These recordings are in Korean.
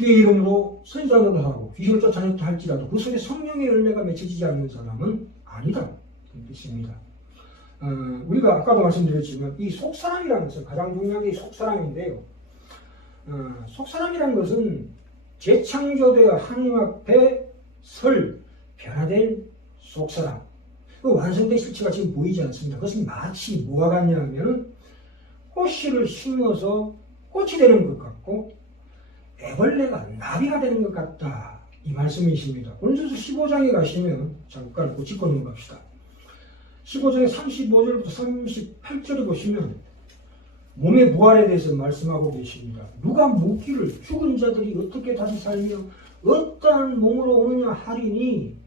주의 이름으로 선지자도 하고 귀신을 쫓아냈다 할지라도 그 속에 성령의 열매가 맺혀지지 않는 사람은 아니다. 그런 뜻입니다. 우리가 아까도 말씀드렸지만 이 속사람이라는 것은 가장 중요한 게 속사람인데요. 속사람이라는 것은 재창조되어 하나님 앞에 설 변화된 속사람. 그 완성된 실체가 지금 보이지 않습니다. 그것은 마치 뭐가 같냐 하면 꽃씨를 심어서 꽃이 되는 것 같고 애벌레가 나비가 되는 것 같다. 이 말씀이십니다. 고린도서 15장에 가시면 잠깐 짚고 넘어갑시다. 15장의 35절부터 38절에 보시면 몸의 부활에 대해서 말씀하고 계십니다. 누가 묻기를 죽은 자들이 어떻게 다시 살며 어떠한 몸으로 오느냐 하리니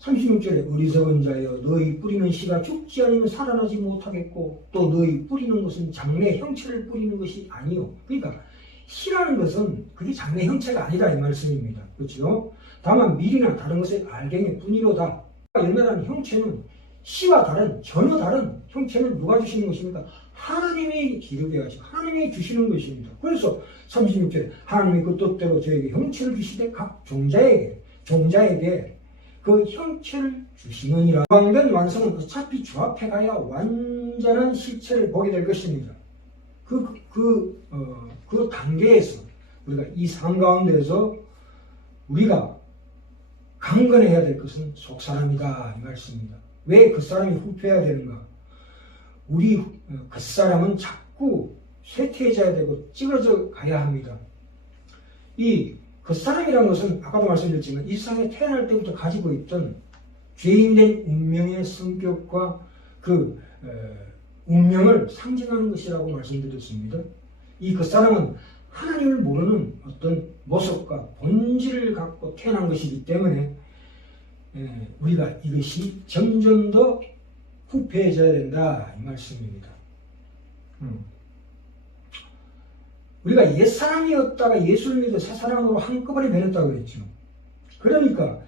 36절에 어리석은 자여 너희 뿌리는 씨가 죽지 않으면 살아나지 못하겠고 또 너희 뿌리는 것은 장래 형체를 뿌리는 것이 아니요. 그러니까 씨라는 것은 그게 장래 형체가 아니다 이 말씀입니다. 그렇죠? 다만 밀이나 다른 것의 알갱이 뿐이로다. 열매라는 형체는 씨와 다른 전혀 다른 형체는 누가 주시는 것입니까? 하나님이 기르게 하시고 하나님이 주시는 것입니다. 그래서 36절에 하나님이 그 뜻대로 저에게 형체를 주시되 각 종자에게 그 형체를 주시느니라. 완전 완성은 어차피 주 앞에 가야 완전한 실체를 보게 될 것입니다. 그 단계에서 우리가 이 삶 가운데에서 우리가 강건해야 될 것은 속사람이다 이 말씀입니다. 왜 그 사람이 후퇴해야 되는가? 우리 그 사람은 자꾸 쇠퇴해져야 되고 찌그러져 가야 합니다. 이 그 사람이라는 것은 아까도 말씀드렸지만 이 세상에 태어날 때부터 가지고 있던 죄인된 운명의 성격과 그 운명을 상징하는 것이라고 말씀드렸습니다. 이 그 사람은 하나님을 모르는 어떤 모습과 본질을 갖고 태어난 것이기 때문에 우리가 이것이 점점 더 후패해져야 된다 이 말씀입니다. 우리가 옛사람이었다가 예수를 믿어 새사람으로 한꺼번에 변했다고 그랬죠. 그러니까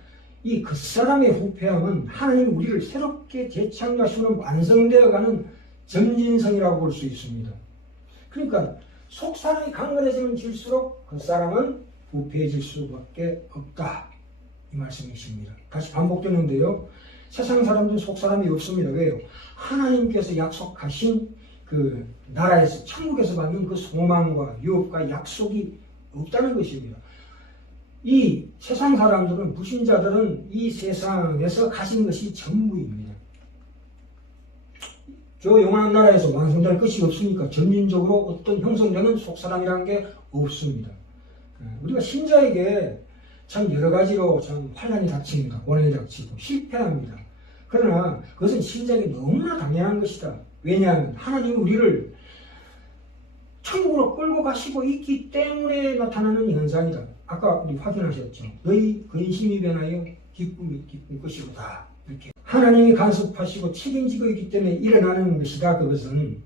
이 그 사람의 후패함은 하나님 우리를 새롭게 재창조하시는 완성되어가는 점진성이라고 볼 수 있습니다. 그러니까 속사람이 강건해지면 질수록 그 사람은 후패해질 수밖에 없다 이 말씀이십니다. 다시 반복되는데요. 세상 사람들은 속사람이 없습니다. 왜요? 하나님께서 약속하신 그 나라에서 천국에서 받는 그 소망과 유업과 약속이 없다는 것입니다. 이 세상 사람들은 불신자들은 이 세상에서 가진 것이 전부입니다. 저 영원한 나라에서 완성될 것이 없으니까 점진적으로 어떤 형성되는 속사람이라는 게 없습니다. 우리가 신자에게 참 여러 가지로 참 환난이 닥칩니다. 고난이 닥치고 실패합니다. 그러나 그것은 신자에게 너무나 당연한 것이다. 왜냐하면 하나님이 우리를 천국으로 끌고 가시고 있기 때문에 나타나는 현상이다. 아까 우리 확인하셨죠. 너희 근심이 변하여 기쁨이 기쁜 것이로다. 이렇게 하나님이 간섭하시고 책임지고 있기 때문에 일어나는 것이다. 그것은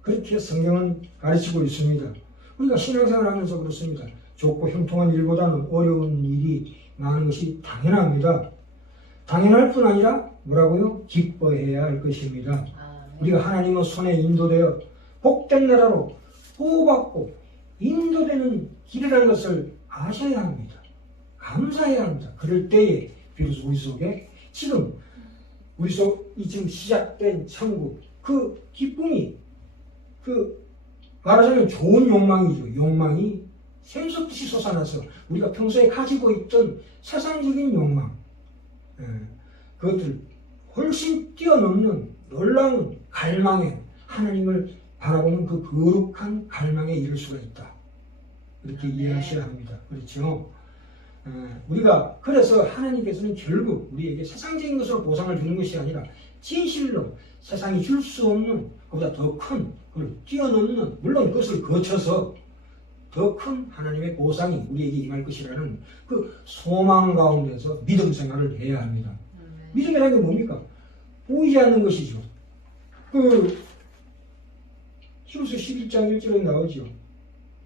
그렇게 성경은 가르치고 있습니다. 우리가 신앙생활 하면서 그렇습니다. 좋고 형통한 일보다는 어려운 일이 많은 것이 당연합니다. 당연할 뿐 아니라 뭐라고요? 기뻐해야 할 것입니다. 우리가 하나님의 손에 인도되어 복된 나라로 보호받고 인도되는 길이라는 것을 아셔야 합니다. 감사해야 합니다. 그럴 때에 비로소 우리 속에 지금 지금 시작된 천국 그 기쁨이 말하자면 좋은 욕망이죠. 욕망이 샘솟듯이 솟아나서 우리가 평소에 가지고 있던 세상적인 욕망 그것들 훨씬 뛰어넘는 놀라운 갈망에 하나님을 바라보는 그 거룩한 갈망에 이를 수가 있다. 이렇게 이해하셔야 합니다. 그렇죠? 우리가 그래서 하나님께서는 결국 우리에게 세상적인 것으로 보상을 주는 것이 아니라 진실로 세상이 줄 수 없는 그보다 더 큰 그걸 뛰어넘는 물론 그것을 거쳐서 더 큰 하나님의 보상이 우리에게 임할 것이라는 그 소망 가운데서 믿음 생활을 해야 합니다. 믿음이라는 게 뭡니까? 보이지 않는 것이죠. 히브리서 11장 1절에 나오죠.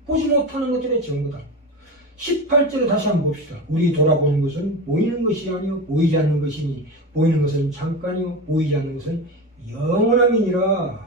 보지 못하는 것들의 전부다. 18절에 다시 한번 봅시다. 우리 돌아보는 것은 보이는 것이 아니요 보이지 않는 것이니 보이는 것은 잠깐이요 보이지 않는 것은 영원함이니라.